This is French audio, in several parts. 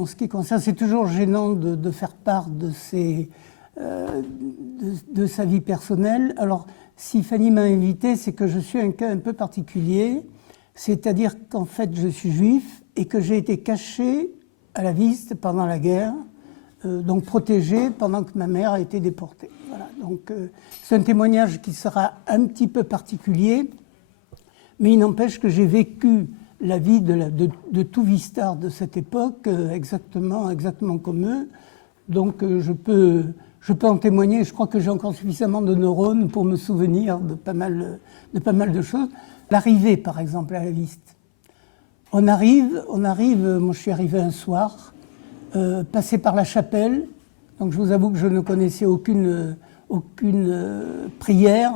en ce qui concerne, c'est toujours gênant de faire part de sa vie personnelle. Alors, si Fanny m'a invité, c'est que je suis un cas un peu particulier, c'est-à-dire qu'en fait, je suis juif et que j'ai été caché à la Viste pendant la guerre, donc protégé pendant que ma mère a été déportée. Voilà, donc c'est un témoignage qui sera un petit peu particulier, mais il n'empêche que j'ai vécu la vie de tout Vistard de cette époque exactement comme eux. Donc je peux en témoigner. Je crois que j'ai encore suffisamment de neurones pour me souvenir de pas mal de choses. L'arrivée, par exemple, à la Viste. On arrive, moi je suis arrivé un soir, passé par la chapelle. Donc je vous avoue que je ne connaissais aucune prière.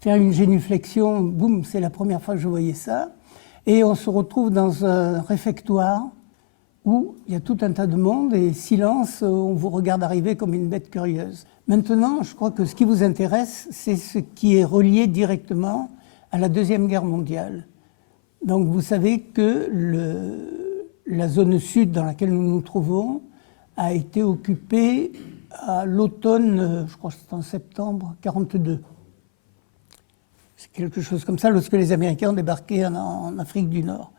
Faire une génuflexion, boum, c'est la première fois que je voyais ça. Et on se retrouve dans un réfectoire où il y a tout un tas de monde et silence, on vous regarde arriver comme une bête curieuse. Maintenant, je crois que ce qui vous intéresse, c'est ce qui est relié directement à la Deuxième Guerre mondiale. Donc vous savez que la zone sud dans laquelle nous nous trouvons a été occupée à l'automne, je crois que c'était en septembre 1942. C'est quelque chose comme ça, lorsque les Américains ont débarqué en Afrique du Nord.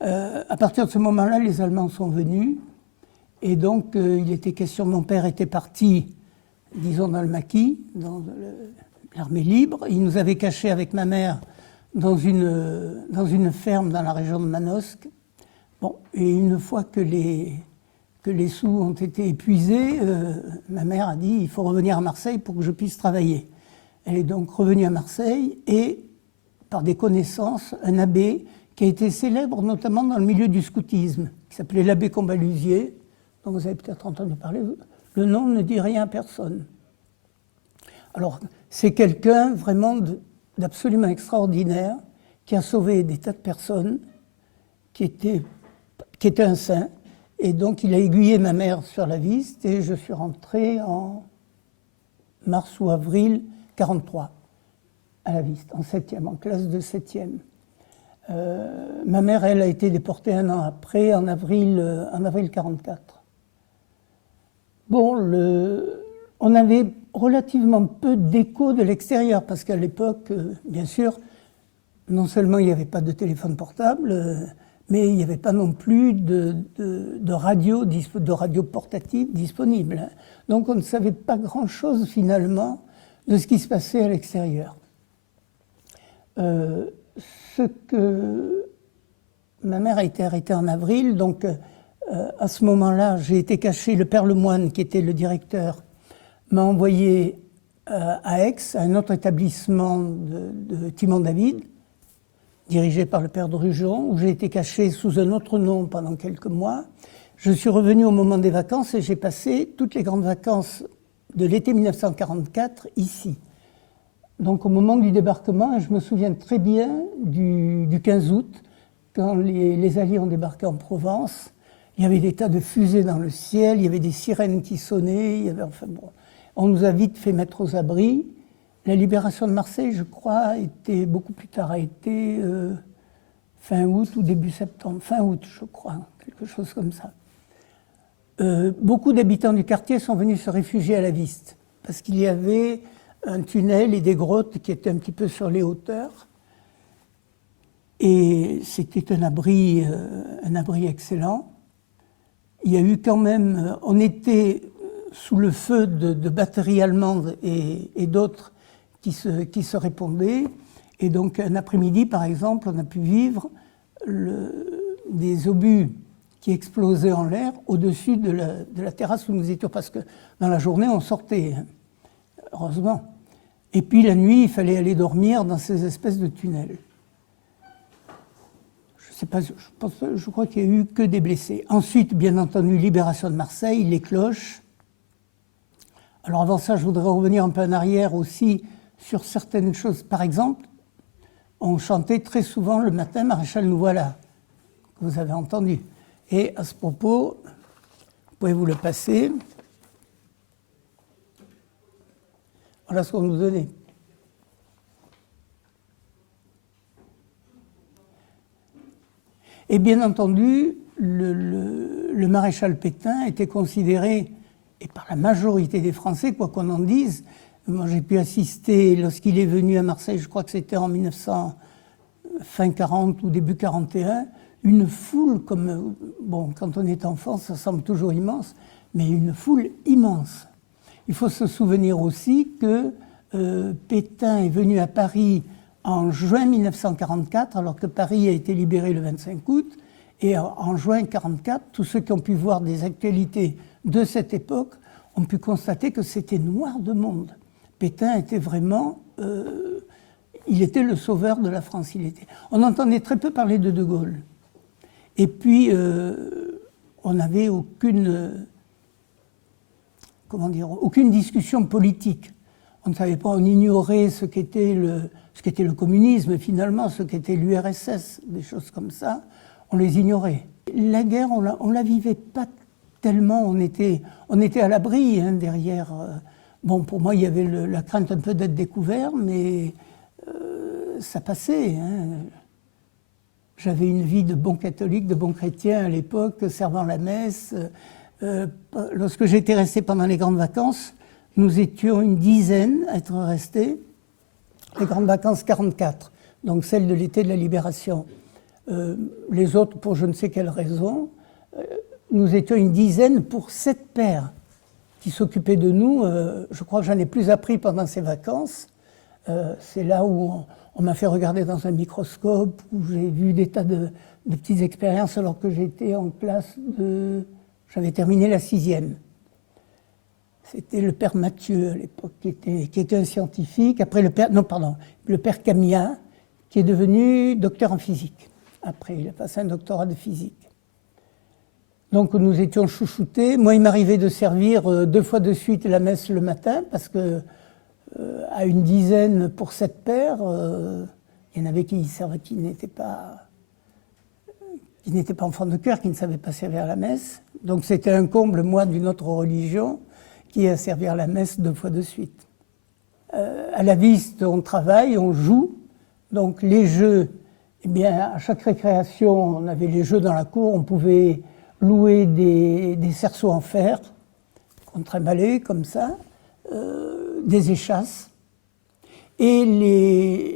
À partir de ce moment-là, les Allemands sont venus, et donc il était question, mon père était parti, disons, dans le maquis, dans l'armée libre. Il nous avait cachés avec ma mère dans une ferme dans la région de Manosque. Bon, et une fois que les sous ont été épuisés, ma mère a dit, il faut revenir à Marseille pour que je puisse travailler. Elle est donc revenue à Marseille et, par des connaissances, un abbé qui a été célèbre notamment dans le milieu du scoutisme, qui s'appelait l'abbé Combalusier, dont vous avez peut-être entendu parler. Le nom ne dit rien à personne. Alors, c'est quelqu'un vraiment d'absolument extraordinaire, qui a sauvé des tas de personnes, qui était un saint, et donc il a aiguillé ma mère sur la Viste, et je suis rentré en mars ou avril 1943, à la Viste, en 7e, en classe de 7e. Ma mère, elle, a été déportée un an après, en avril 1944. Bon, on avait relativement peu d'écho de l'extérieur, parce qu'à l'époque, bien sûr, non seulement il n'y avait pas de téléphone portable, mais il n'y avait pas non plus de radio portative disponible. Donc on ne savait pas grand-chose finalement de ce qui se passait à l'extérieur. Ce que ma mère a été arrêtée en avril, donc à ce moment-là, j'ai été caché. Le père Lemoine, qui était le directeur, m'a envoyé à Aix, à un autre établissement de Timon-David, dirigé par le père Drujon, où j'ai été caché sous un autre nom pendant quelques mois. Je suis revenu au moment des vacances et j'ai passé toutes les grandes vacances de l'été 1944 ici. Donc au moment du débarquement, je me souviens très bien du 15 août, quand les Alliés ont débarqué en Provence. Il y avait des tas de fusées dans le ciel, il y avait des sirènes qui sonnaient, on nous a vite fait mettre aux abris. La libération de Marseille, je crois, était beaucoup plus tard, a été fin août ou début septembre. Fin août, je crois, quelque chose comme ça. Beaucoup d'habitants du quartier sont venus se réfugier à la Viste, parce qu'il y avait un tunnel et des grottes qui étaient un petit peu sur les hauteurs. Et c'était un abri excellent. Il y a eu quand même... On était sous le feu de batteries allemandes et d'autres qui se répondaient. Et donc, un après-midi, par exemple, on a pu vivre des obus qui explosaient en l'air au-dessus de la terrasse où nous étions, parce que dans la journée, on sortait, heureusement. Et puis, la nuit, il fallait aller dormir dans ces espèces de tunnels. Je crois qu'il n'y a eu que des blessés. Ensuite, bien entendu, libération de Marseille, les cloches. Alors avant ça, je voudrais revenir un peu en arrière aussi sur certaines choses. Par exemple, on chantait très souvent le matin « Maréchal, nous voilà », que vous avez entendu. Et à ce propos, pouvez-vous le passer? Voilà ce qu'on nous donnait. Et bien entendu, le maréchal Pétain était considéré, et par la majorité des Français, quoi qu'on en dise, moi j'ai pu assister lorsqu'il est venu à Marseille, je crois que c'était en 1900, fin 40 ou début 41, une foule comme, bon, quand on est enfant, ça semble toujours immense, mais une foule immense. Il faut se souvenir aussi que Pétain est venu à Paris en juin 1944, alors que Paris a été libéré le 25 août, et en juin 1944, tous ceux qui ont pu voir des actualités de cette époque ont pu constater que c'était noir de monde. Pétain était vraiment... il était le sauveur de la France. On entendait très peu parler de De Gaulle. Et puis, on n'avait aucune discussion politique. On ne savait pas, on ignorait ce qu'était le communisme, finalement, ce qu'était l'URSS, des choses comme ça. On les ignorait. La guerre, on la vivait pas tellement, on était à l'abri derrière. Bon, pour moi, il y avait la crainte un peu d'être découvert, mais ça passait. J'avais une vie de bon catholique, de bon chrétien à l'époque, servant la messe. Lorsque j'étais resté pendant les grandes vacances, nous étions une dizaine à être restés, les grandes vacances 44, donc celles de l'été de la Libération. Les autres, pour je ne sais quelle raison, nous étions une dizaine pour 7 pères qui s'occupaient de nous. Je crois que j'en ai plus appris pendant ces vacances. C'est là où on m'a fait regarder dans un microscope, où j'ai vu des tas de petites expériences alors que j'étais en classe de... J'avais terminé la 6e. C'était le père Mathieu à l'époque, qui était un scientifique. Après le père Camilla, qui est devenu docteur en physique. Après, il a passé un doctorat de physique. Donc nous étions chouchoutés. Moi, il m'arrivait de servir 2 fois de suite la messe le matin, parce que à une dizaine pour 7 pères, il y en avait qui n'étaient pas enfants de cœur, qui ne savaient pas servir la messe. Donc c'était un comble, moi, d'une autre religion, qui est à servir la messe 2 fois de suite. À la Viste, on travaille, on joue. Donc les jeux, eh bien, à chaque récréation, on avait les jeux dans la cour, on pouvait louer des cerceaux en fer, qu'on trimbalait comme ça, des échasses. Et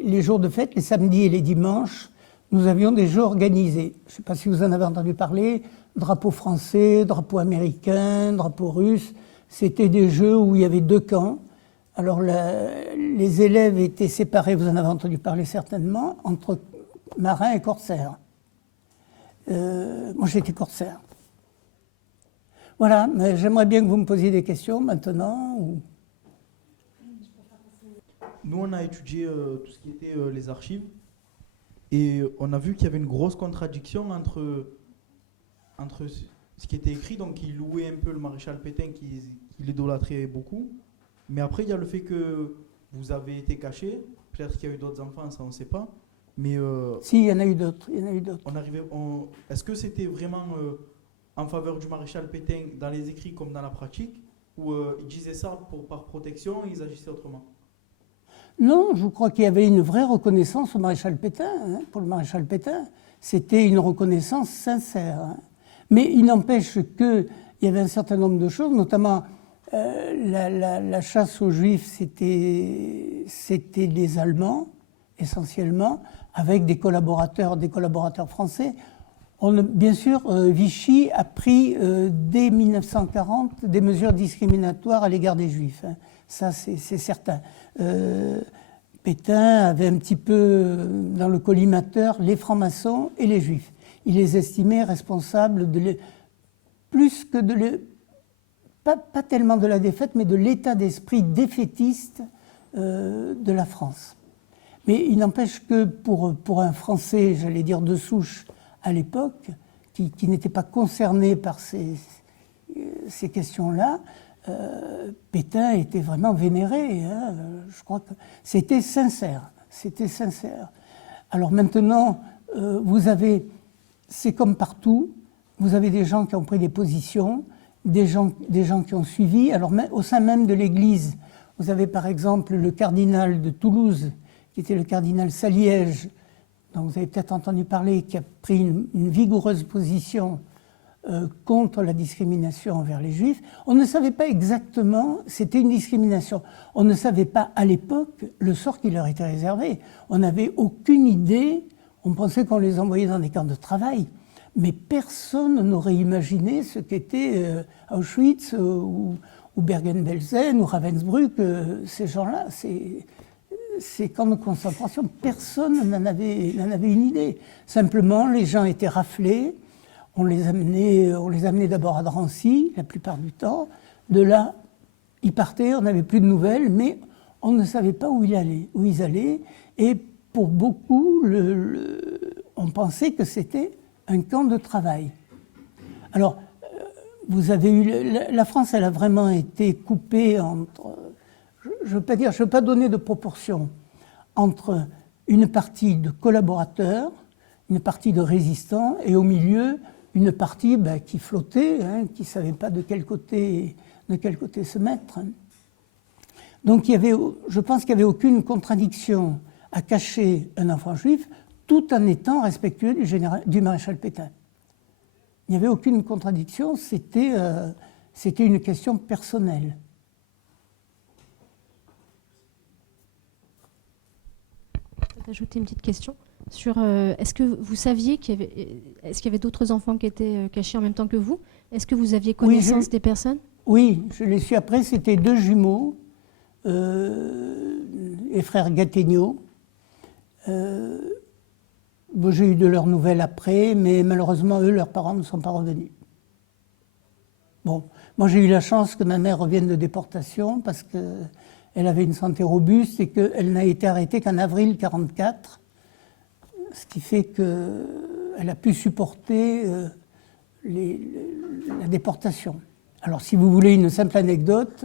les jours de fête, les samedis et les dimanches, nous avions des jeux organisés. Je ne sais pas si vous en avez entendu parler, drapeau français, drapeau américain, drapeau russe. C'était des jeux où il y avait 2 camps. Alors les élèves étaient séparés, vous en avez entendu parler certainement, entre marins et corsaires. Moi j'étais corsaire. Voilà, mais j'aimerais bien que vous me posiez des questions maintenant. Nous, on a étudié tout ce qui était les archives et on a vu qu'il y avait une grosse contradiction entre ce qui était écrit, donc il louait un peu le maréchal Pétain, qui l'idolâtrait beaucoup, mais après il y a le fait que vous avez été caché, peut-être qu'il y a eu d'autres enfants, ça on ne sait pas, mais... Si, il y en a eu d'autres, Est-ce que c'était vraiment en faveur du maréchal Pétain dans les écrits comme dans la pratique, ou ils disaient ça par protection et ils agissaient autrement? Non, je crois qu'il y avait une vraie reconnaissance au maréchal Pétain. Pour le maréchal Pétain, c'était une reconnaissance sincère. Mais il n'empêche qu'il y avait un certain nombre de choses, notamment la chasse aux Juifs, c'était des Allemands, essentiellement, avec des collaborateurs français. Bien sûr, Vichy a pris dès 1940 des mesures discriminatoires à l'égard des Juifs. Ça, c'est certain. Pétain avait un petit peu dans le collimateur les francs-maçons et les Juifs. Il les estimait responsables pas tellement de la défaite, mais de l'état d'esprit défaitiste de la France. Mais il n'empêche que pour un Français, j'allais dire de souche à l'époque, qui n'était pas concerné par ces questions-là, Pétain était vraiment vénéré. Je crois que c'était sincère. Alors maintenant, c'est comme partout, vous avez des gens qui ont pris des positions, des gens qui ont suivi. Alors au sein même de l'Église, vous avez par exemple le cardinal de Toulouse, qui était le cardinal Saliège, dont vous avez peut-être entendu parler, qui a pris une vigoureuse position contre la discrimination envers les Juifs. On ne savait pas exactement, c'était une discrimination. On ne savait pas à l'époque le sort qui leur était réservé. On n'avait aucune idée, on pensait qu'on les envoyait dans des camps de travail. Mais personne n'aurait imaginé ce qu'était Auschwitz ou Bergen-Belsen ou Ravensbrück, ces gens-là. Ces camps de concentration, personne n'en avait une idée. Simplement, les gens étaient raflés. On les amenait d'abord à Drancy, la plupart du temps. De là, ils partaient, on n'avait plus de nouvelles, mais on ne savait pas où ils allaient. Et pour beaucoup, on pensait que c'était un camp de travail. Alors, vous avez eu... La France, elle a vraiment été coupée entre... Je ne veux pas donner de proportion entre une partie de collaborateurs, une partie de résistants, et au milieu, une partie qui flottait, qui ne savait pas de quel côté se mettre. Donc je pense qu'il n'y avait aucune contradiction à cacher un enfant juif tout en étant respectueux du maréchal Pétain. Il n'y avait aucune contradiction, c'était une question personnelle. Je vais ajouter une petite question sur est-ce que vous saviez qu'il y avait d'autres enfants qui étaient cachés en même temps que vous? Est-ce que vous aviez connaissance des personnes? Oui, je l'ai su après, c'était 2 jumeaux, les frères Gattegno. J'ai eu de leurs nouvelles après, mais malheureusement, eux, leurs parents ne sont pas revenus. Bon, moi j'ai eu la chance que ma mère revienne de déportation parce qu'elle avait une santé robuste et qu'elle n'a été arrêtée qu'en avril 1944, ce qui fait qu'elle a pu supporter la déportation. Alors si vous voulez une simple anecdote,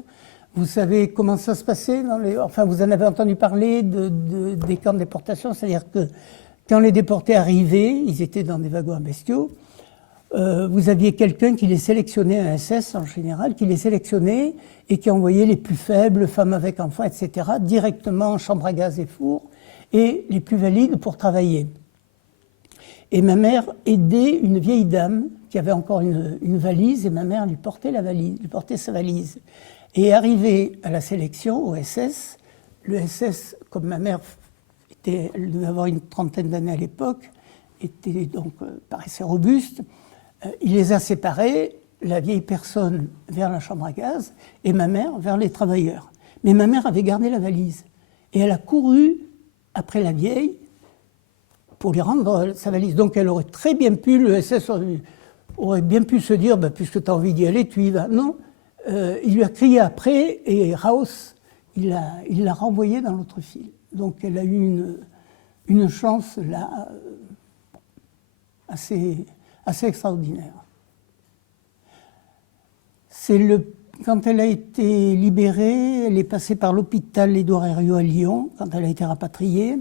vous savez comment ça se passait enfin vous en avez entendu parler des camps de déportation, c'est-à-dire que quand les déportés arrivaient, ils étaient dans des wagons à bestiaux, vous aviez quelqu'un qui les sélectionnait, un SS en général, qui les sélectionnait et qui envoyait les plus faibles, femmes avec enfants, etc., directement en chambre à gaz et four, et les plus valides pour travailler. Et ma mère aidait une vieille dame qui avait encore une valise, et ma mère lui portait sa valise. Et arrivé à la sélection, au SS, le SS, comme ma mère elle devait avoir une trentaine d'années à l'époque, paraissait robuste, il les a séparés, la vieille personne vers la chambre à gaz et ma mère vers les travailleurs. Mais ma mère avait gardé la valise et elle a couru après la vieille pour lui rendre sa valise. Donc elle aurait très bien pu, le SS aurait bien pu se dire, puisque tu as envie d'y aller, tu y vas. Non, il lui a crié après et Raus, il l'a renvoyé dans l'autre file. Donc elle a eu une chance là assez extraordinaire. Quand elle a été libérée, elle est passée par l'hôpital Édouard Herriot à Lyon, quand elle a été rapatriée.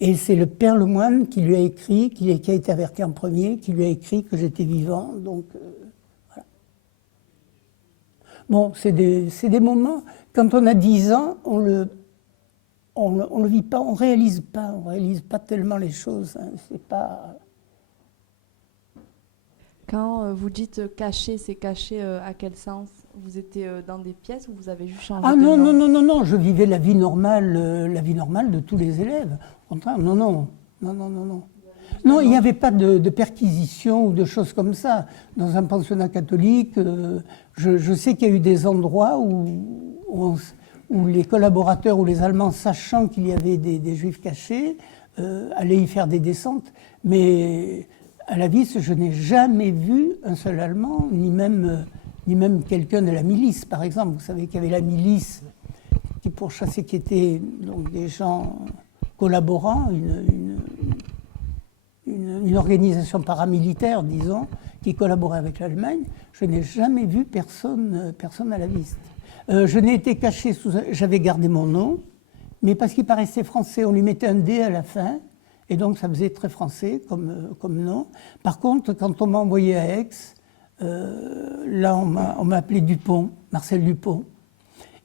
Et c'est le père Lemoine qui lui a écrit, qui a été averti en premier, qui lui a écrit que j'étais vivant. Donc, voilà. Bon, c'est des moments, quand on a 10 ans, on le vit pas, on réalise pas tellement les choses. Hein, c'est pas... Quand vous dites caché, c'est caché à quel sens? Vous étiez dans des pièces ou vous avez juste changé Ah de non, nom? non, je vivais la vie normale de tous les élèves. Au contraire, non. Non, il n'y avait pas de perquisition ou de choses comme ça. Dans un pensionnat catholique, je sais qu'il y a eu des endroits où les collaborateurs ou les Allemands, sachant qu'il y avait des Juifs cachés, allaient y faire des descentes. Mais à la Vis, je n'ai jamais vu un seul Allemand, ni même quelqu'un de la milice, par exemple. Vous savez qu'il y avait la milice qui pourchassait, qui étaient donc des gens collaborants, une organisation paramilitaire, disons, qui collaborait avec l'Allemagne. Je n'ai jamais vu personne à la Vis. Je n'ai été caché j'avais gardé mon nom, mais parce qu'il paraissait français, on lui mettait un D à la fin, et donc ça faisait très français comme nom. Par contre, quand on m'a envoyé à Aix, là on m'a appelé Dupont, Marcel Dupont.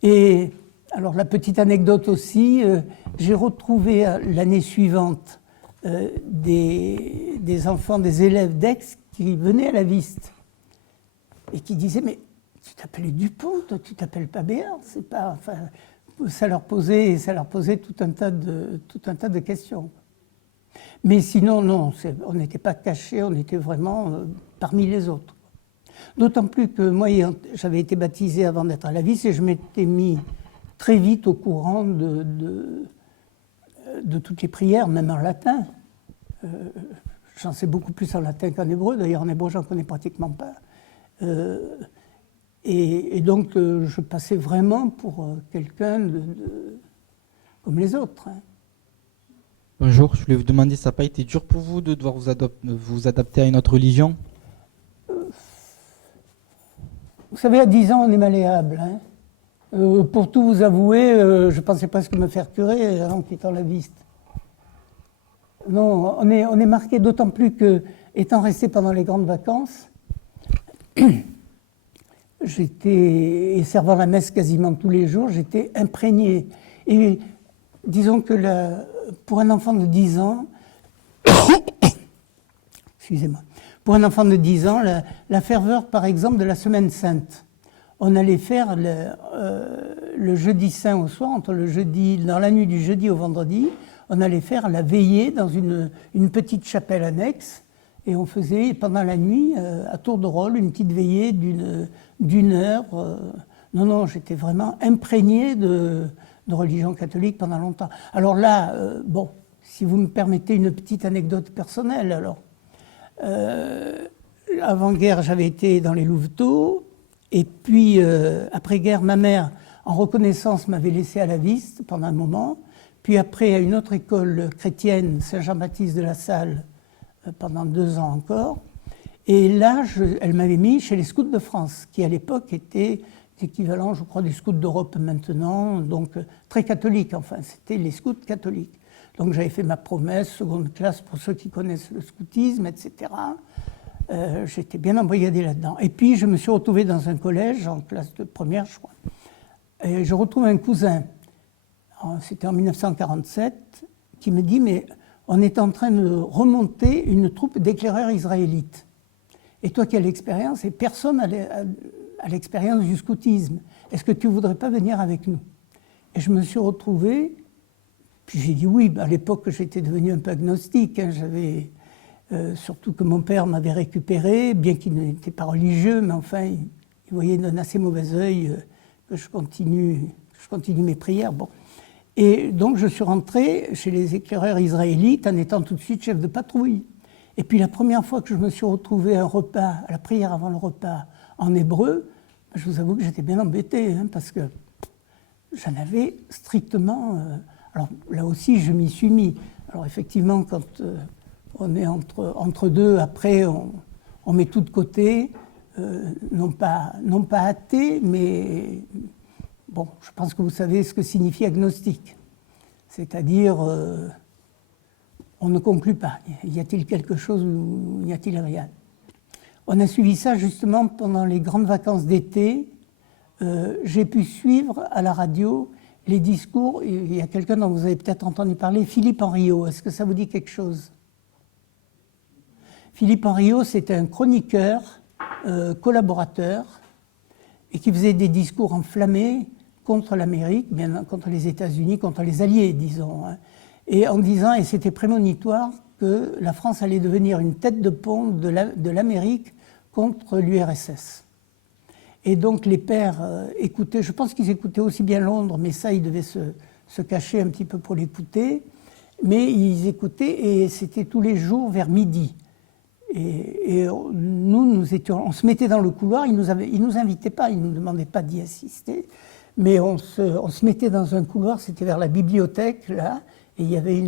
Et alors la petite anecdote aussi, j'ai retrouvé l'année suivante des enfants, des élèves d'Aix qui venaient à la Viste et qui disaient « Mais tu t'appelles Dupont, toi, tu t'appelles pas Béard ?» C'est pas, enfin, ça leur posait tout un tas de questions. Mais sinon, non, on n'était pas cachés, on était vraiment parmi les autres. D'autant plus que moi, j'avais été baptisé avant d'être à la Viste et je m'étais mis très vite au courant de toutes les prières, même en latin. J'en sais beaucoup plus en latin qu'en hébreu. D'ailleurs, en hébreu, j'en connais pratiquement pas. Et donc, je passais vraiment pour quelqu'un comme les autres. Hein. Bonjour, je voulais vous demander, ça n'a pas été dur pour vous de devoir vous adapter à une autre religion? Vous savez, à 10 ans, on est malléable. Hein. Pour tout vous avouer, je pensais presque me faire curer en quittant la Viste. Non, on est marqué, d'autant plus que, étant resté pendant les grandes vacances, et servant la messe quasiment tous les jours, j'étais imprégné. Et disons que pour un enfant de 10 ans, excusez-moi, pour un enfant de 10 ans, la ferveur, par exemple, de la Semaine Sainte. On allait faire le jeudi saint au soir, dans la nuit du jeudi au vendredi, on allait faire la veillée dans une petite chapelle annexe, et on faisait pendant la nuit, à tour de rôle, une petite veillée d'une heure. Non, j'étais vraiment imprégné de religion catholique pendant longtemps. Alors là, bon, si vous me permettez une petite anecdote personnelle, alors. Avant-guerre, j'avais été dans les Louveteaux, et puis après-guerre, ma mère, en reconnaissance, m'avait laissé à la Viste pendant un moment, puis après à une autre école chrétienne, Saint-Jean-Baptiste de la Salle, pendant 2 ans encore, et là, elle m'avait mis chez les Scouts de France, qui à l'époque étaient l'équivalent, je crois, des Scouts d'Europe maintenant, donc très catholiques, enfin, c'était les Scouts catholiques. Donc j'avais fait ma promesse, seconde classe, pour ceux qui connaissent le scoutisme, etc. J'étais bien embrigadé là-dedans. Et puis je me suis retrouvé dans un collège, en classe de première, je crois. Et je retrouve un cousin, c'était en 1947, qui me dit « Mais on est en train de remonter une troupe d'éclaireurs israélites. Et toi qui as l'expérience, et personne n'a l'expérience du scoutisme, est-ce que tu ne voudrais pas venir avec nous ?» Et je me suis retrouvé... Puis j'ai dit oui, à l'époque j'étais devenu un peu agnostique, hein, surtout que mon père m'avait récupéré, bien qu'il n'était pas religieux, mais enfin il voyait d'un assez mauvais œil que je continue mes prières. Bon. Et donc je suis rentré chez les éclaireurs israélites en étant tout de suite chef de patrouille. Et puis la première fois que je me suis retrouvé à un repas, à la prière avant le repas en hébreu, je vous avoue que j'étais bien embêté, hein, parce que j'en avais strictement... Alors là aussi, je m'y suis mis. Alors effectivement, quand on est entre deux, après, on met tout de côté, non pas athée, mais bon, je pense que vous savez ce que signifie agnostique. C'est-à-dire, on ne conclut pas. Y a-t-il quelque chose ou n'y a-t-il rien? On a suivi ça justement pendant les grandes vacances d'été. J'ai pu suivre à la radio les discours. Il y a quelqu'un dont vous avez peut-être entendu parler, Philippe Henriot. Est-ce que ça vous dit quelque chose? Philippe Henriot, c'était un chroniqueur, collaborateur, et qui faisait des discours enflammés contre l'Amérique, bien contre les États-Unis, contre les Alliés, disons. Hein, et en disant, et c'était prémonitoire, que la France allait devenir une tête de pont de l'Amérique contre l'URSS. Et donc les pères écoutaient, je pense qu'ils écoutaient aussi bien Londres, mais ça, ils devaient se cacher un petit peu pour l'écouter. Mais ils écoutaient et c'était tous les jours vers midi. Et nous étions, on se mettait dans le couloir, ils nous invitaient pas, ils nous demandaient pas d'y assister, mais on se mettait dans un couloir, c'était vers la bibliothèque, là, et il y avait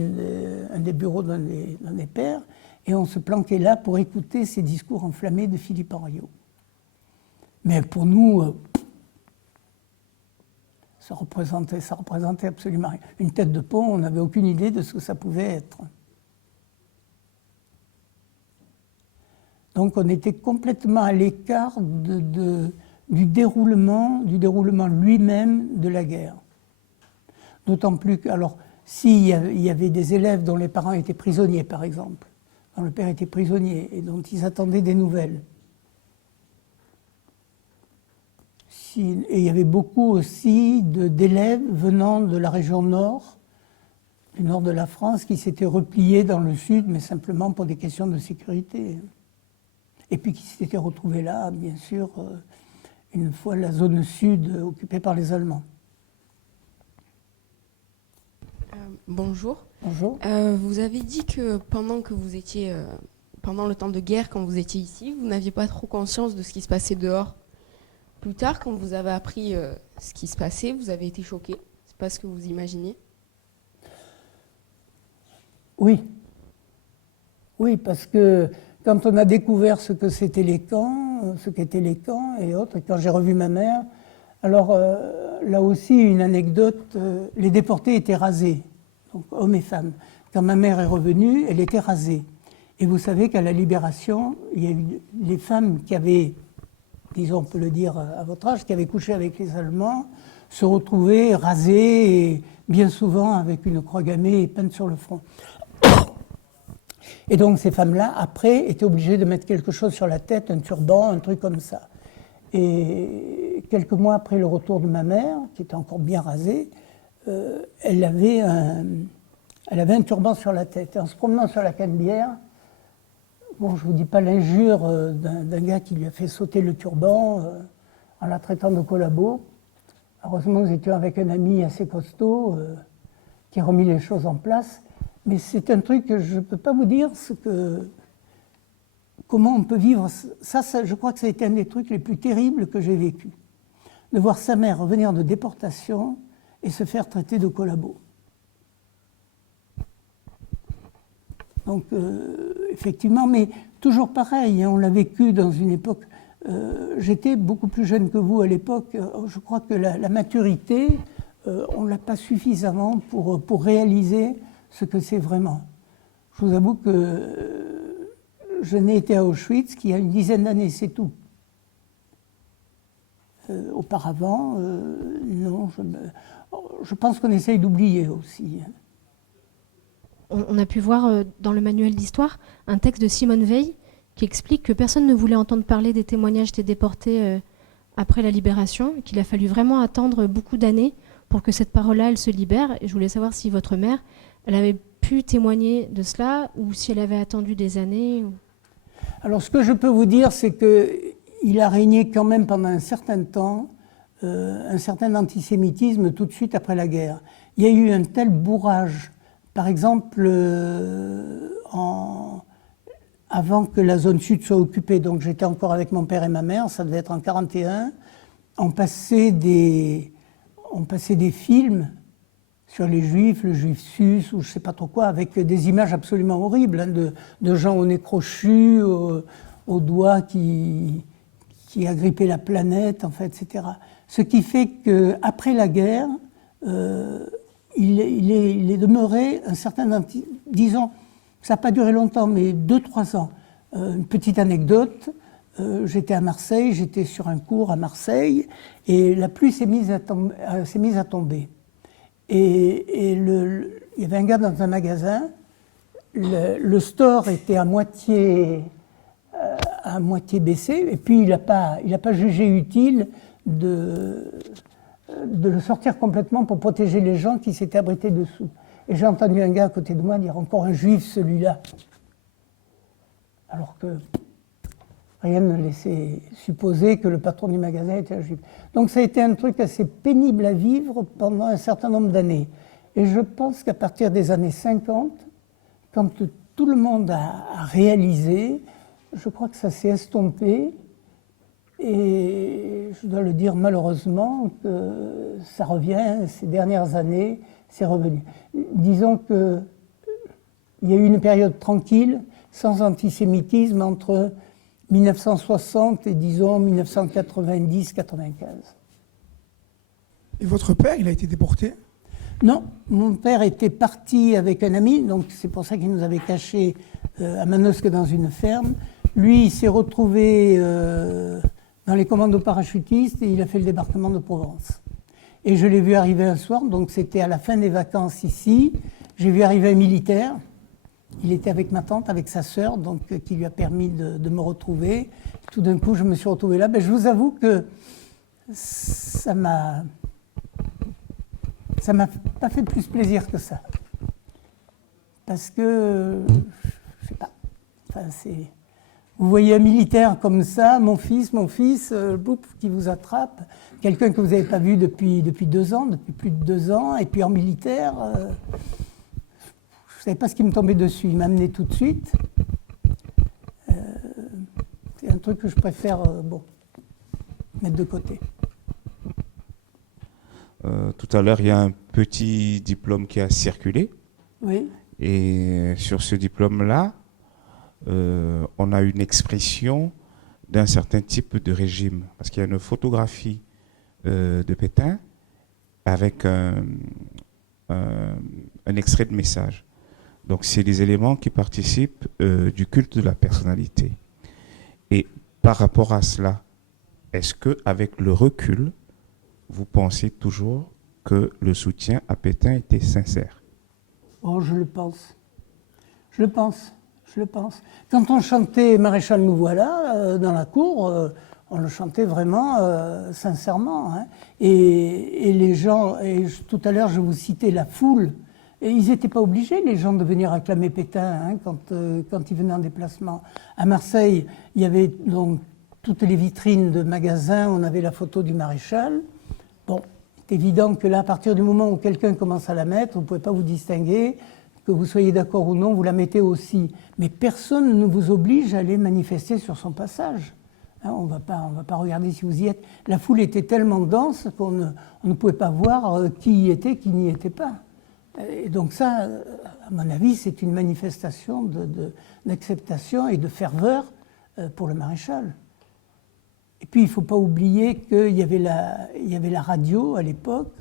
un des bureaux d'un des pères, et on se planquait là pour écouter ces discours enflammés de Philippe Henriot. Mais pour nous, ça représentait absolument rien. Une tête de pont, on n'avait aucune idée de ce que ça pouvait être. Donc on était complètement à l'écart du déroulement lui-même de la guerre. D'autant plus que, alors, s'il y avait des élèves dont les parents étaient prisonniers, par exemple, dont le père était prisonnier et dont ils attendaient des nouvelles. Et il y avait beaucoup aussi d'élèves venant de la région nord, du nord de la France, qui s'étaient repliés dans le sud, mais simplement pour des questions de sécurité. Et puis qui s'étaient retrouvés là, bien sûr, une fois la zone sud occupée par les Allemands. Bonjour. Bonjour. Vous avez dit que pendant le temps de guerre, quand vous étiez ici, vous n'aviez pas trop conscience de ce qui se passait dehors. Plus tard, quand vous avez appris ce qui se passait, vous avez été choqué. C'est pas ce que vous imaginiez? Oui. Oui, parce que quand on a découvert ce que c'était les camps, ce qu'étaient les camps et autres, et quand j'ai revu ma mère, alors là aussi une anecdote, les déportés étaient rasés, donc hommes et femmes. Quand ma mère est revenue, elle était rasée. Et vous savez qu'à la Libération, il y a eu les femmes qui avaient, disons, on peut le dire à votre âge, qui avaient couché avec les Allemands, se retrouvaient rasées et bien souvent avec une croix gammée peinte sur le front. Et donc ces femmes-là, après, étaient obligées de mettre quelque chose sur la tête, un turban, un truc comme ça. Et quelques mois après le retour de ma mère, qui était encore bien rasée, elle avait un turban sur la tête. Et en se promenant sur la Canebière, bon, je ne vous dis pas l'injure d'un gars qui lui a fait sauter le turban en la traitant de collabo. Heureusement, nous étions avec un ami assez costaud qui a remis les choses en place. Mais c'est un truc que je ne peux pas vous dire, comment on peut vivre. Ça, je crois que ça a été un des trucs les plus terribles que j'ai vécu. De voir sa mère revenir de déportation et se faire traiter de collabo. Donc, effectivement, mais toujours pareil, hein, on l'a vécu dans une époque. J'étais beaucoup plus jeune que vous à l'époque. Je crois que la maturité, on ne l'a pas suffisamment pour réaliser ce que c'est vraiment. Je vous avoue que je n'ai été à Auschwitz qu'il y a une dizaine d'années, c'est tout. Auparavant, non, je pense qu'on essaye d'oublier aussi. On a pu voir dans le manuel d'histoire un texte de Simone Veil qui explique que personne ne voulait entendre parler des témoignages des déportés après la libération, qu'il a fallu vraiment attendre beaucoup d'années pour que cette parole-là, elle se libère. Et je voulais savoir si votre mère, elle avait pu témoigner de cela ou si elle avait attendu des années. Alors ce que je peux vous dire, c'est qu'il a régné quand même pendant un certain temps un certain antisémitisme tout de suite après la guerre. Il y a eu un tel bourrage. Par exemple, avant que la zone sud soit occupée, donc j'étais encore avec mon père et ma mère, ça devait être en 1941, on passait des films sur les juifs, le juif sus ou je ne sais pas trop quoi, avec des images absolument horribles, hein, de gens au nez crochu, aux doigts qui agrippaient la planète, en fait, etc. Ce qui fait qu'après la guerre, il est demeuré un certain, disons, ça n'a pas duré longtemps, mais 2-3 ans. Une petite anecdote, j'étais à Marseille, j'étais sur un cours à Marseille, et la pluie s'est mise à tomber. Et il y avait un gars dans un magasin, le store était à moitié baissé, et puis il n'a pas jugé utile de le sortir complètement pour protéger les gens qui s'étaient abrités dessous. Et j'ai entendu un gars à côté de moi dire « Encore un juif, celui-là ». Alors que rien ne laissait supposer que le patron du magasin était un juif. Donc ça a été un truc assez pénible à vivre pendant un certain nombre d'années. Et je pense qu'à partir des années 50, quand tout le monde a réalisé, je crois que ça s'est estompé. Et je dois le dire malheureusement que ça revient, ces dernières années, c'est revenu. Disons qu'il y a eu une période tranquille, sans antisémitisme, entre 1960 et disons 1990-95. Et votre père, il a été déporté? Non, mon père était parti avec un ami, donc c'est pour ça qu'il nous avait cachés à Manosque dans une ferme. Lui, il s'est retrouvé dans les commandos parachutistes et il a fait le débarquement de Provence. Et je l'ai vu arriver un soir, donc c'était à la fin des vacances ici. J'ai vu arriver un militaire Il était avec ma tante, avec sa sœur, donc qui lui a permis de me retrouver. Tout d'un coup, je me suis retrouvé là. Ben, je vous avoue que ça m'a pas fait plus plaisir que ça. Parce que, je sais pas, enfin, vous voyez un militaire comme ça, mon fils, boum, qui vous attrape, quelqu'un que vous n'avez pas vu depuis 2 ans, depuis plus de 2 ans, et puis en militaire, je ne savais pas ce qui me tombait dessus. Il m'a amené tout de suite. C'est un truc que je préfère mettre de côté. Tout à l'heure, il y a un petit diplôme qui a circulé. Oui. Et sur ce diplôme-là, on a une expression d'un certain type de régime. Parce qu'il y a une photographie de Pétain avec un extrait de message. Donc, c'est des éléments qui participent du culte de la personnalité. Et par rapport à cela, est-ce qu'avec le recul, vous pensez toujours que le soutien à Pétain était sincère? Oh, je le pense. Je le pense. Quand on chantait Maréchal nous voilà dans la cour, on le chantait vraiment sincèrement. Hein. Et les gens, tout à l'heure je vous citais la foule, et ils n'étaient pas obligés, les gens, de venir acclamer Pétain hein, quand ils venaient en déplacement. À Marseille, il y avait donc toutes les vitrines de magasins, on avait la photo du maréchal. Bon, c'est évident que là, à partir du moment où quelqu'un commence à la mettre, vous ne pouvez pas vous distinguer, que vous soyez d'accord ou non, vous la mettez aussi. Mais personne ne vous oblige à aller manifester sur son passage. Hein, on ne va pas regarder si vous y êtes. La foule était tellement dense qu'on ne pouvait pas voir qui y était, qui n'y était pas. Et donc ça, à mon avis, c'est une manifestation d'acceptation et de ferveur pour le maréchal. Et puis, il ne faut pas oublier qu'il y avait la radio à l'époque,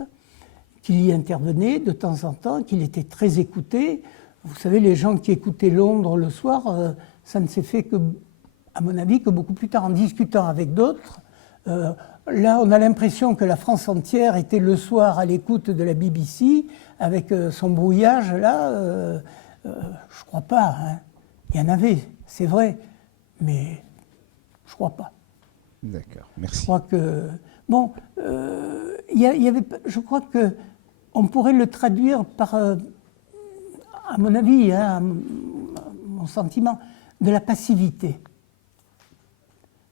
qu'il y intervenait de temps en temps, qu'il était très écouté. Vous savez, les gens qui écoutaient Londres le soir, ça ne s'est fait que, à mon avis, que beaucoup plus tard, en discutant avec d'autres. Là, on a l'impression que la France entière était le soir à l'écoute de la BBC, avec son brouillage, là, je ne crois pas. Hein. Il y en avait, c'est vrai, mais je ne crois pas. D'accord, merci. Je crois que, bon, je crois qu'on pourrait le traduire par, à mon avis, hein, mon sentiment, de la passivité.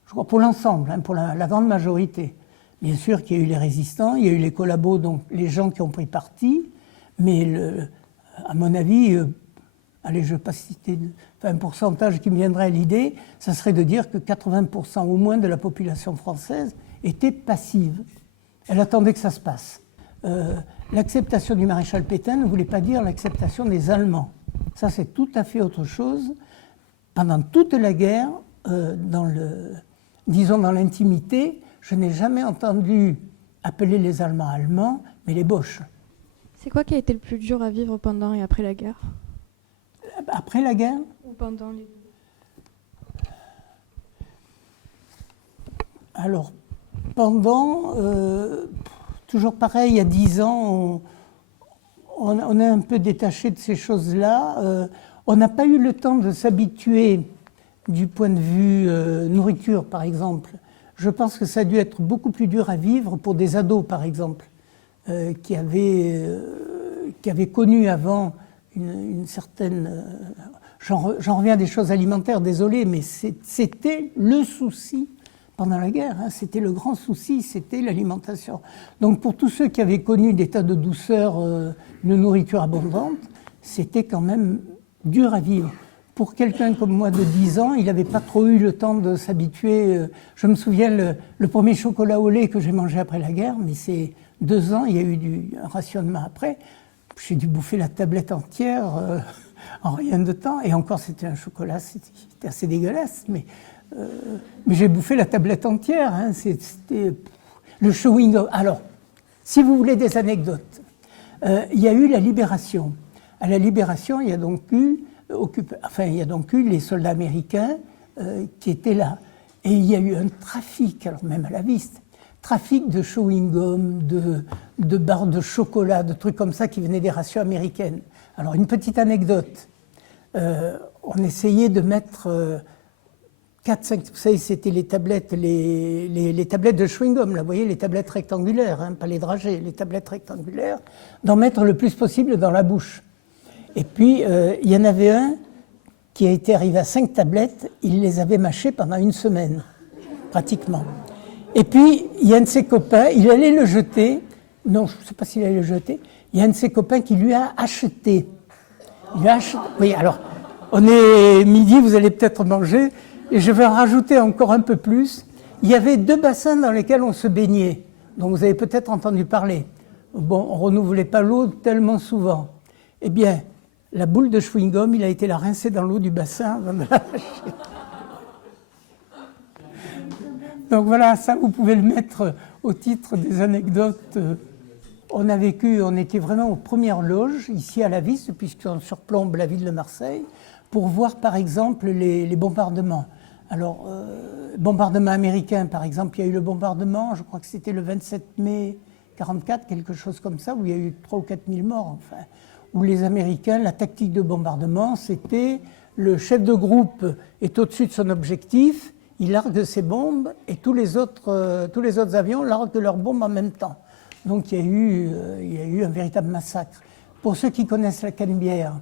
Je crois pour l'ensemble, hein, pour la grande majorité. Bien sûr qu'il y a eu les résistants, il y a eu les collabos, donc les gens qui ont pris parti, mais à mon avis, allez, je ne vais pas citer un pourcentage qui me viendrait à l'idée, ça serait de dire que 80% au moins de la population française était passive. Elle attendait que ça se passe. L'acceptation du maréchal Pétain ne voulait pas dire l'acceptation des Allemands. Ça, c'est tout à fait autre chose. Pendant toute la guerre, disons dans l'intimité, je n'ai jamais entendu appeler les Allemands allemands, mais les Boches. C'est quoi qui a été le plus dur à vivre pendant et après la guerre? Après la guerre? Ou pendant les deux? Alors, pendant, toujours pareil, il y a 10 ans, on est un peu détaché de ces choses-là. On n'a pas eu le temps de s'habituer du point de vue nourriture, par exemple. Je pense que ça a dû être beaucoup plus dur à vivre pour des ados, par exemple, qui avaient connu avant une certaine... J'en reviens à des choses alimentaires, désolé, mais c'était le souci pendant la guerre. Hein, c'était le grand souci, c'était l'alimentation. Donc pour tous ceux qui avaient connu des tas de douceur, une nourriture abondante, c'était quand même dur à vivre. Pour quelqu'un comme moi de 10 ans, il n'avait pas trop eu le temps de s'habituer. Je me souviens, le premier chocolat au lait que j'ai mangé après la guerre, mais c'est 2 ans, il y a eu un rationnement après. J'ai dû bouffer la tablette entière en rien de temps. Et encore, c'était un chocolat, c'était assez dégueulasse. Mais j'ai bouffé la tablette entière. Hein, c'était le chewing-gum. Alors, si vous voulez des anecdotes, il y a eu la Libération. À la Libération, il y a donc eu les soldats américains qui étaient là. Et il y a eu un trafic, alors même à la viste, trafic de chewing-gum, de barres de chocolat, de trucs comme ça qui venaient des rations américaines. Alors une petite anecdote. on essayait de mettre 4-5, vous savez, c'était les tablettes, les tablettes de chewing-gum, là, vous voyez, les tablettes rectangulaires, hein, pas les dragées, les tablettes rectangulaires, d'en mettre le plus possible dans la bouche. Et puis, il y en avait un qui a été arrivé à 5 tablettes, il les avait mâchées pendant 1 semaine, pratiquement. Et puis, il y a un de ses copains, il allait le jeter, non, je ne sais pas s'il allait le jeter, il y a un de ses copains qui lui a acheté. Il lui a acheté, oui, alors, on est midi, vous allez peut-être manger, et je vais en rajouter encore un peu plus. Il y avait 2 bassins dans lesquels on se baignait, dont vous avez peut-être entendu parler. Bon, on ne renouvelait pas l'eau tellement souvent. Eh bien, la boule de chewing-gum, il a été la rincer dans l'eau du bassin avant de la lâcher. Donc voilà, ça, vous pouvez le mettre au titre des anecdotes. On a vécu, on était vraiment aux premières loges, ici à la Vis, puisqu'on surplombe la ville de Marseille, pour voir par exemple les bombardements. Alors, bombardement américain, par exemple, il y a eu le bombardement, je crois que c'était le 27 mai 1944, quelque chose comme ça, où il y a eu 3 ou 4 000 morts, enfin. Où les Américains, la tactique de bombardement, c'était le chef de groupe est au-dessus de son objectif, il largue ses bombes et tous les autres avions larguent leurs bombes en même temps. Donc il y a eu un véritable massacre. Pour ceux qui connaissent la Canebière,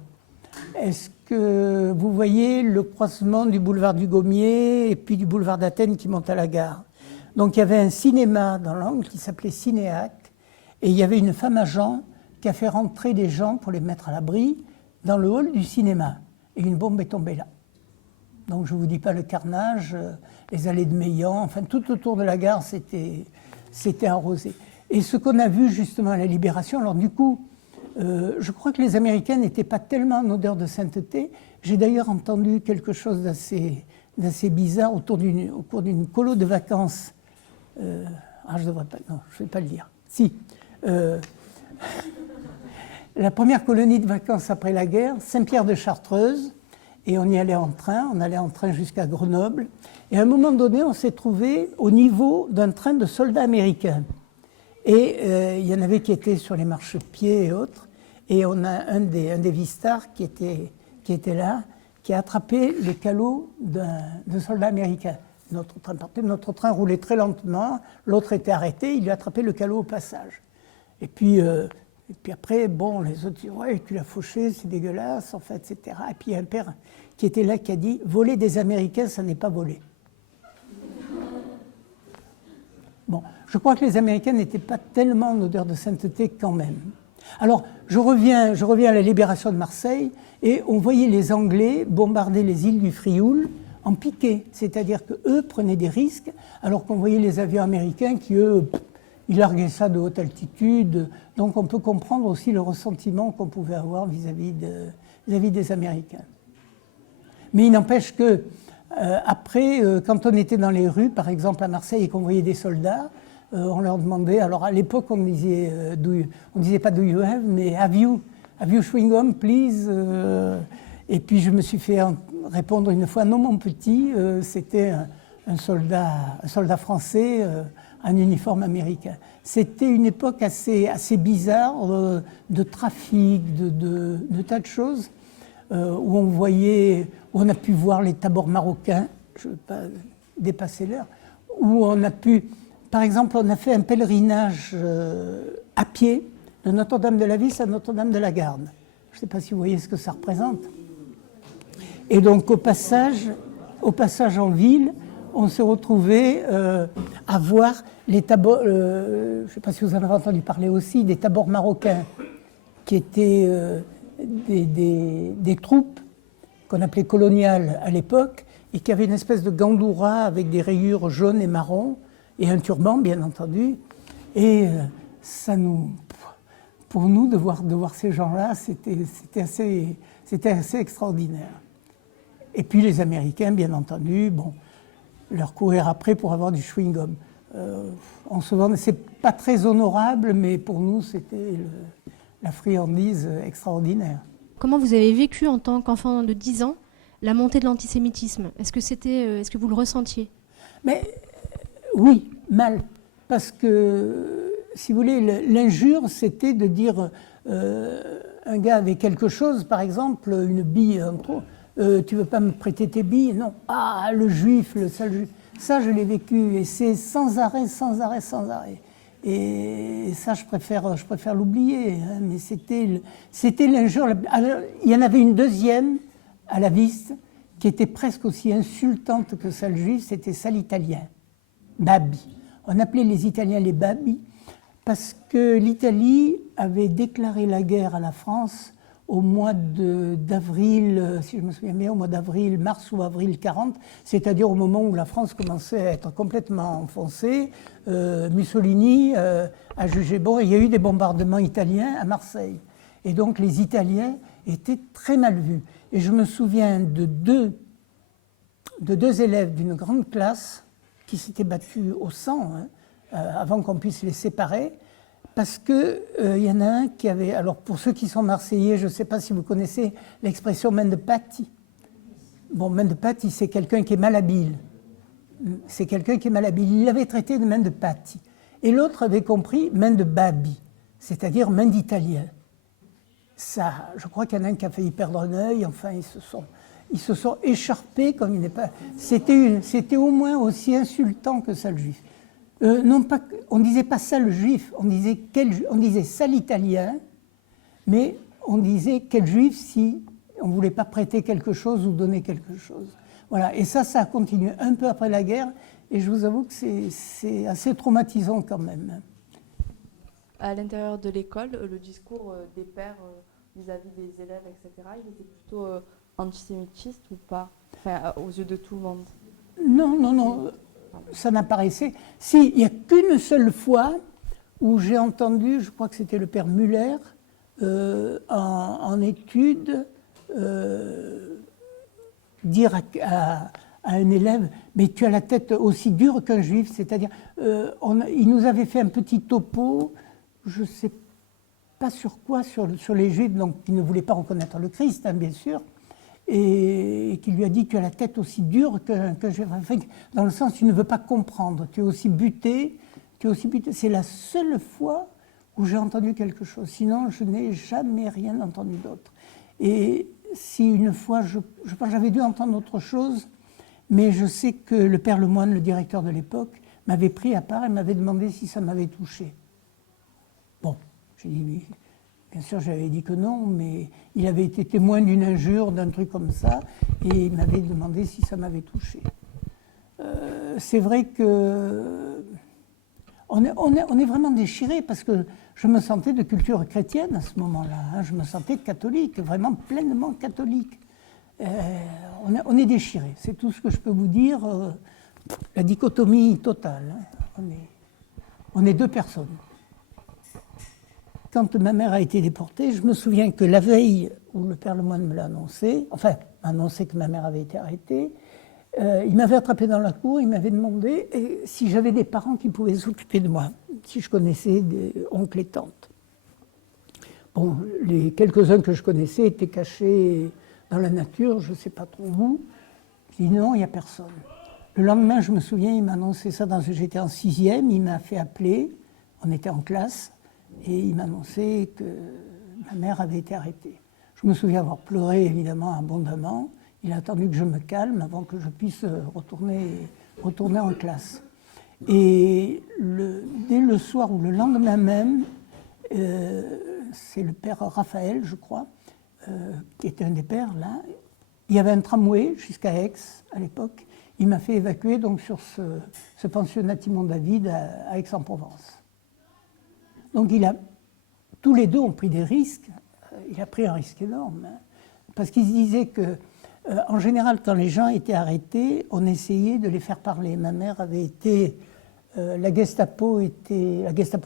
est-ce que vous voyez le croisement du boulevard du Gommier et puis du boulevard d'Athènes qui monte à la gare? Donc il y avait un cinéma dans l'angle qui s'appelait Cinéac et il y avait une femme agent qui a fait rentrer des gens pour les mettre à l'abri dans le hall du cinéma. Et une bombe est tombée là. Donc je ne vous dis pas le carnage, les allées de Meillan, enfin tout autour de la gare, c'était arrosé. Et ce qu'on a vu justement à la Libération, alors du coup, je crois que les Américains n'étaient pas tellement en odeur de sainteté. J'ai d'ailleurs entendu quelque chose d'assez bizarre au cours d'une colo de vacances. Je devrais pas, non, je ne vais pas le dire. Si. La première colonie de vacances après la guerre, Saint-Pierre-de-Chartreuse, et on y allait en train, on allait en train jusqu'à Grenoble. Et à un moment donné, on s'est trouvé au niveau d'un train de soldats américains. Et il y en avait qui étaient sur les marchepieds et autres. Et on a un des vistards qui était là, qui a attrapé le calot d'un soldat américain. Notre train partait, notre train roulait très lentement, l'autre était arrêté, il lui a attrapé le calot au passage. Et puis après, bon, les autres disent « Ouais, tu l'as fauché, c'est dégueulasse, en fait, etc. » Et puis il y a un père qui était là qui a dit « Voler des Américains, ça n'est pas voler. » Bon, je crois que les Américains n'étaient pas tellement en odeur de sainteté quand même. Alors, je reviens à la libération de Marseille, et on voyait les Anglais bombarder les îles du Frioul en piqué, c'est-à-dire qu'eux prenaient des risques, alors qu'on voyait les avions américains qui, eux, ils larguaient ça de haute altitude. Donc on peut comprendre aussi le ressentiment qu'on pouvait avoir vis-à-vis des Américains. Mais il n'empêche que, après, quand on était dans les rues, par exemple à Marseille, et qu'on voyait des soldats, on leur demandait, alors à l'époque on disait pas do you have, mais have you chewing gum, please? Et puis je me suis fait répondre une fois, non mon petit, c'était un soldat français, un uniforme américain. C'était une époque assez bizarre de trafic, de tas de choses, où on a pu voir les tabords marocains, je ne veux pas dépasser l'heure, où on a pu, par exemple, on a fait un pèlerinage à pied de Notre-Dame-de-la-Vis à Notre-Dame-de-la-Garde. Je ne sais pas si vous voyez ce que ça représente. Et donc au passage en ville, on s'est retrouvé à voir les tabords, je ne sais pas si vous en avez entendu parler aussi, des tabords marocains, qui étaient des troupes qu'on appelait coloniales à l'époque, et qui avaient une espèce de gandoura avec des rayures jaunes et marron, et un turban, bien entendu. Et pour nous, de voir ces gens-là, c'était assez extraordinaire. Et puis les Américains, bien entendu, bon, leur courir après pour avoir du chewing-gum. C'est pas très honorable, mais pour nous, c'était la friandise extraordinaire. Comment vous avez vécu en tant qu'enfant de 10 ans la montée de l'antisémitisme? Est-ce que vous le ressentiez? Mais oui, mal. Parce que, si vous voulez, l'injure, c'était de dire un gars avait quelque chose, par exemple, une bille en trop, tu veux pas me prêter tes billes? Non. Ah, le juif, le sale juif. Ça, je l'ai vécu, et c'est sans arrêt, sans arrêt, sans arrêt. Et ça, je préfère l'oublier. Hein, mais c'était l'injure. Alors, il y en avait une deuxième à la Viste qui était presque aussi insultante que sale juif, c'était sale italien. Babi. On appelait les Italiens les babis parce que l'Italie avait déclaré la guerre à la France au mois d'avril, si je me souviens bien, au mois d'avril, mars ou avril 40, c'est-à-dire au moment où la France commençait à être complètement enfoncée. Mussolini a jugé bon, il y a eu des bombardements italiens à Marseille. Et donc les Italiens étaient très mal vus. Et je me souviens de deux élèves d'une grande classe qui s'étaient battus au sang, hein, avant qu'on puisse les séparer, parce qu'il y en a un qui avait... Alors pour ceux qui sont marseillais, je ne sais pas si vous connaissez l'expression main de pâtis. Bon, main de pâtis, c'est quelqu'un qui est malhabile. C'est quelqu'un qui est malhabile. Il l'avait traité de main de pâtis. Et l'autre avait compris main de babi, c'est-à-dire main d'italien. Ça, je crois qu'il y en a un qui a failli perdre un œil, enfin ils se sont écharpés comme il n'est pas... C'était au moins aussi insultant que sale juif. Non pas, on ne disait pas sale juif, on disait sale italien, mais on disait quel juif si on ne voulait pas prêter quelque chose ou donner quelque chose. Voilà, et ça a continué un peu après la guerre, et je vous avoue que c'est assez traumatisant quand même. À l'intérieur de l'école, le discours des pères vis-à-vis des élèves, etc., il était plutôt antisémitiste ou pas, enfin, aux yeux de tout le monde? Non, ça n'apparaissait. Si, il n'y a qu'une seule fois où j'ai entendu, je crois que c'était le père Muller, en étude, dire à un élève, mais tu as la tête aussi dure qu'un juif, c'est-à-dire, il nous avait fait un petit topo, je ne sais pas sur quoi, sur les juifs, donc qui ne voulaient pas reconnaître le Christ, hein, bien sûr, et qui lui a dit, tu as la tête aussi dure qu'un juif, enfin, dans le sens, tu ne veux pas comprendre, tu es aussi buté. C'est la seule fois où j'ai entendu quelque chose, sinon je n'ai jamais rien entendu d'autre. Et si une fois, je pense que j'avais dû entendre autre chose, mais je sais que le père Lemoine, le directeur de l'époque, m'avait pris à part et m'avait demandé si ça m'avait touché. Bon, j'ai dit oui. Bien sûr, j'avais dit que non, mais il avait été témoin d'une injure, d'un truc comme ça, et il m'avait demandé si ça m'avait touché. C'est vrai que on est vraiment déchiré parce que je me sentais de culture chrétienne à ce moment-là. Hein, je me sentais catholique, vraiment pleinement catholique. On est déchiré, c'est tout ce que je peux vous dire. La dichotomie totale. Hein. On est deux personnes. Quand ma mère a été déportée, je me souviens que la veille où le père Lemoine me l'a annoncé, enfin, m'a annoncé que ma mère avait été arrêtée, il m'avait attrapé dans la cour, il m'avait demandé si j'avais des parents qui pouvaient s'occuper de moi, si je connaissais des oncles et tantes. Bon, les quelques-uns que je connaissais étaient cachés dans la nature, je ne sais pas trop où. Je dis non, il n'y a personne. Le lendemain, je me souviens, il m'a annoncé ça, j'étais en 6e, il m'a fait appeler, on était en classe, et il m'a annoncé que ma mère avait été arrêtée. Je me souviens avoir pleuré évidemment abondamment. Il a attendu que je me calme avant que je puisse retourner en classe. Et dès le soir ou le lendemain même, c'est le père Raphaël, je crois, qui était un des pères là. Il y avait un tramway jusqu'à Aix à l'époque. Il m'a fait évacuer donc sur ce pensionnat Timon David à Aix-en-Provence. Donc tous les deux ont pris des risques. Il a pris un risque énorme, hein, parce qu'il se disait que, en général, quand les gens étaient arrêtés, on essayait de les faire parler. Ma mère avait été, la Gestapo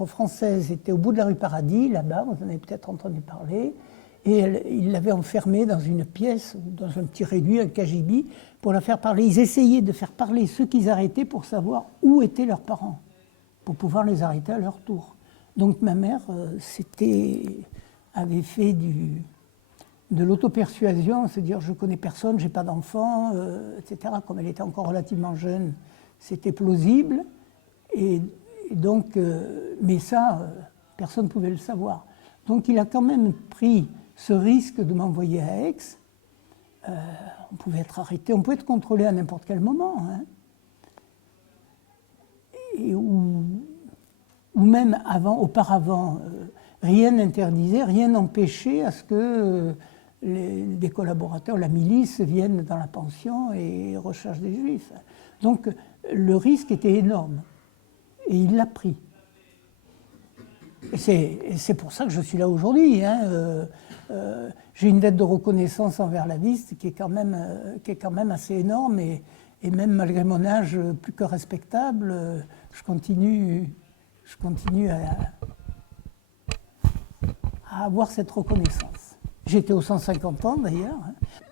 française était au bout de la rue Paradis, là-bas, vous en avez peut-être entendu parler, et ils l'avaient enfermée dans une pièce, dans un petit réduit, un cagibi, pour la faire parler. Ils essayaient de faire parler ceux qu'ils arrêtaient pour savoir où étaient leurs parents, pour pouvoir les arrêter à leur tour. Donc ma mère avait fait de l'auto-persuasion, c'est-à-dire je connais personne, j'ai pas d'enfant, etc. Comme elle était encore relativement jeune, c'était plausible. Et donc, mais ça, personne ne pouvait le savoir. Donc il a quand même pris ce risque de m'envoyer à Aix, on pouvait être arrêté, on pouvait être contrôlé à n'importe quel moment. Hein. Ou même auparavant, rien n'interdisait, rien n'empêchait à ce que des collaborateurs, la milice, viennent dans la pension et recherchent des juifs. Donc le risque était énorme. Et il l'a pris. Et c'est pour ça que je suis là aujourd'hui. Hein. J'ai une dette de reconnaissance envers la Viste qui est quand même assez énorme. Et même malgré mon âge plus que respectable, je continue à avoir cette reconnaissance. J'étais aux 150 ans d'ailleurs.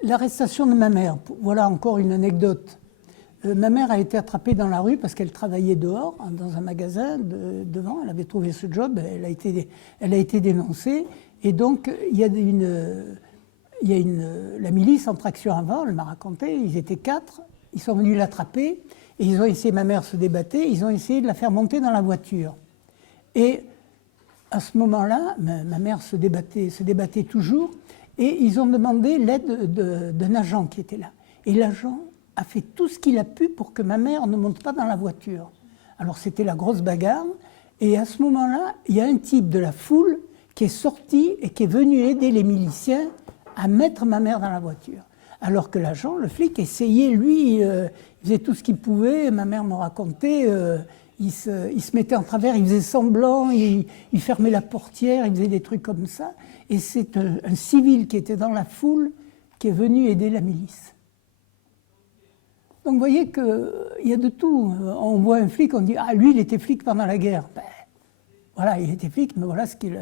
L'arrestation de ma mère, voilà encore une anecdote. Ma mère a été attrapée dans la rue parce qu'elle travaillait dehors, dans un magasin devant. Elle avait trouvé ce job, elle a été dénoncée. Et donc, la milice en traction avant, elle m'a raconté, ils étaient 4, ils sont venus l'attraper, et ils ont essayé, ma mère se débattait, ils ont essayé de la faire monter dans la voiture. Et à ce moment-là, ma mère se débattait toujours, et ils ont demandé l'aide d'un agent qui était là. Et l'agent a fait tout ce qu'il a pu pour que ma mère ne monte pas dans la voiture. Alors c'était la grosse bagarre, et à ce moment-là, il y a un type de la foule qui est sorti et qui est venu aider les miliciens à mettre ma mère dans la voiture. Alors que l'agent, le flic, essayait, lui, il faisait tout ce qu'il pouvait, ma mère me racontait, il se mettait en travers, il faisait semblant, il fermait la portière, il faisait des trucs comme ça, et c'est un civil qui était dans la foule qui est venu aider la milice. Donc vous voyez qu'il y a de tout. On voit un flic, on dit « Ah, lui, il était flic pendant la guerre. » Ben, voilà, il était flic, mais voilà ce qu'il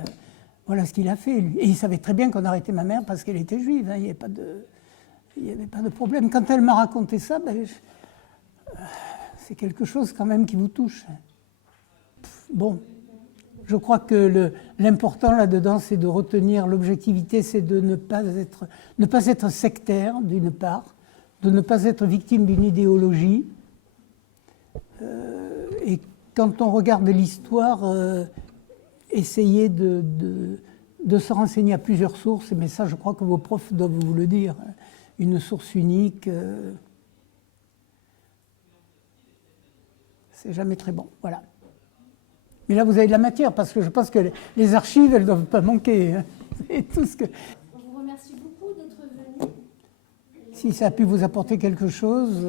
a fait, lui. Et il savait très bien qu'on arrêtait ma mère parce qu'elle était juive. Hein, il n'y avait pas de problème. Quand elle m'a raconté ça, ben, c'est quelque chose quand même qui vous touche. Bon, je crois que l'important là-dedans, c'est de retenir l'objectivité, c'est de ne pas être sectaire, d'une part, de ne pas être victime d'une idéologie. Et quand on regarde l'histoire, essayer de se renseigner à plusieurs sources, mais ça, je crois que vos profs doivent vous le dire. Une source unique, c'est jamais très bon. Voilà. Mais là, vous avez de la matière, parce que je pense que les archives, elles ne doivent pas manquer. Hein. C'est tout ce que... On vous remercie beaucoup d'être venu. Si ça a pu vous apporter quelque chose...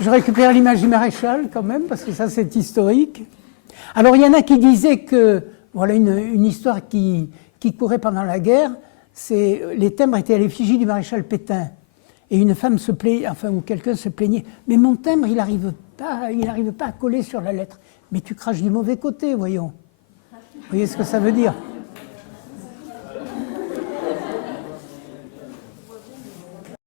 Je récupère l'image du maréchal quand même, parce que ça c'est historique. Alors il y en a qui disaient que, voilà une histoire qui courait pendant la guerre, c'est les timbres étaient à l'effigie du maréchal Pétain. Et une femme se plaignait, enfin ou quelqu'un se plaignait, mais mon timbre il n'arrive pas à coller sur la lettre. Mais tu craches du mauvais côté, voyons. Vous voyez ce que ça veut dire ?